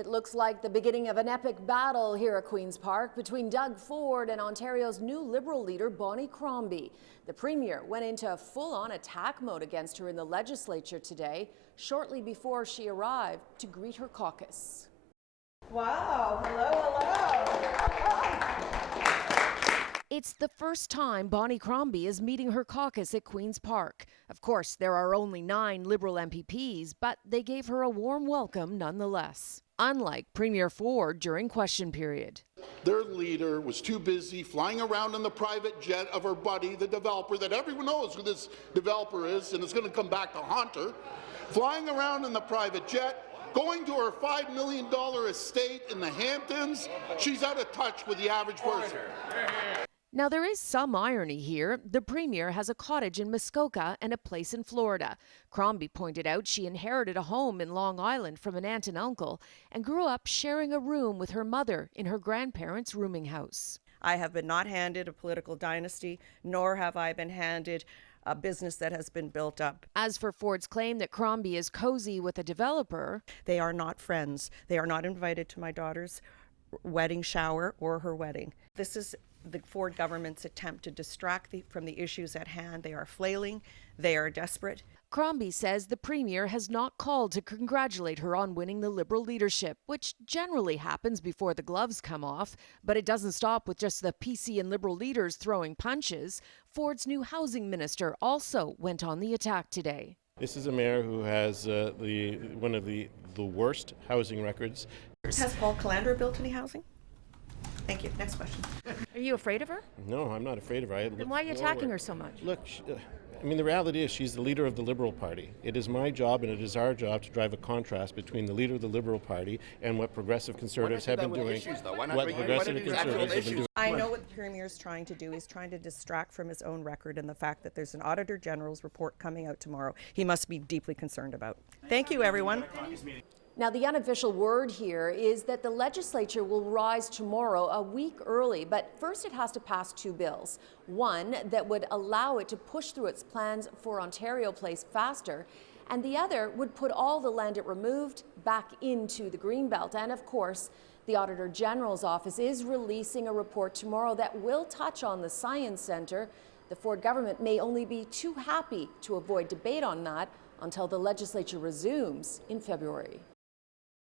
It looks like the beginning of an epic battle here at Queen's Park between Doug Ford and Ontario's new Liberal leader, Bonnie Crombie. The Premier went into full-on attack mode against her in the legislature today, shortly before she arrived to greet her caucus. Wow, hello. It's the first time Bonnie Crombie is meeting her caucus at Queen's Park. Of course, there are only 9 Liberal MPPs, but they gave her a warm welcome nonetheless. Unlike Premier Ford during question period. Their leader was too busy flying around in the private jet of her buddy, the developer, that everyone knows who this developer is, and it's going to come back to haunt her, flying around in the private jet, going to her $5 million estate in the Hamptons. She's out of touch with the average person. Now, there is some irony here. The Premier has a cottage in Muskoka and a place in Florida. Crombie pointed out she inherited a home in Long Island from an aunt and uncle and grew up sharing a room with her mother in her grandparents' rooming house. I have been not handed a political dynasty, nor have I been handed a business that has been built up. As for Ford's claim that Crombie is cozy with a developer, they are not friends. They are not invited to my daughter's wedding shower or her wedding. This is the Ford government's attempt to distract from the issues at hand. They are flailing. They are desperate. Crombie says the Premier has not called to congratulate her on winning the Liberal leadership, which generally happens before the gloves come off. But it doesn't stop with just the PC and Liberal leaders throwing punches. Ford's new housing minister also went on the attack today. This is a mayor who has one of the worst housing records. Has Paul Calandra built any housing? Thank you. Next question. Are you afraid of her? No, I'm not afraid of her. Then why are you attacking her so much? Look, I mean, the reality is she's the leader of the Liberal Party. It is my job and it is our job to drive a contrast between the leader of the Liberal Party and what progressive conservatives have been doing. I know what the Premier is trying to do. He's trying to distract from his own record and the fact that there's an Auditor General's report coming out tomorrow. He must be deeply concerned about. Thank you, everyone. Now, the unofficial word here is that the legislature will rise tomorrow a week early, but first it has to pass 2 bills. One that would allow it to push through its plans for Ontario Place faster, and the other would put all the land it removed back into the Greenbelt. And of course, the Auditor General's office is releasing a report tomorrow that will touch on the Science Centre. The Ford government may only be too happy to avoid debate on that until the legislature resumes in February.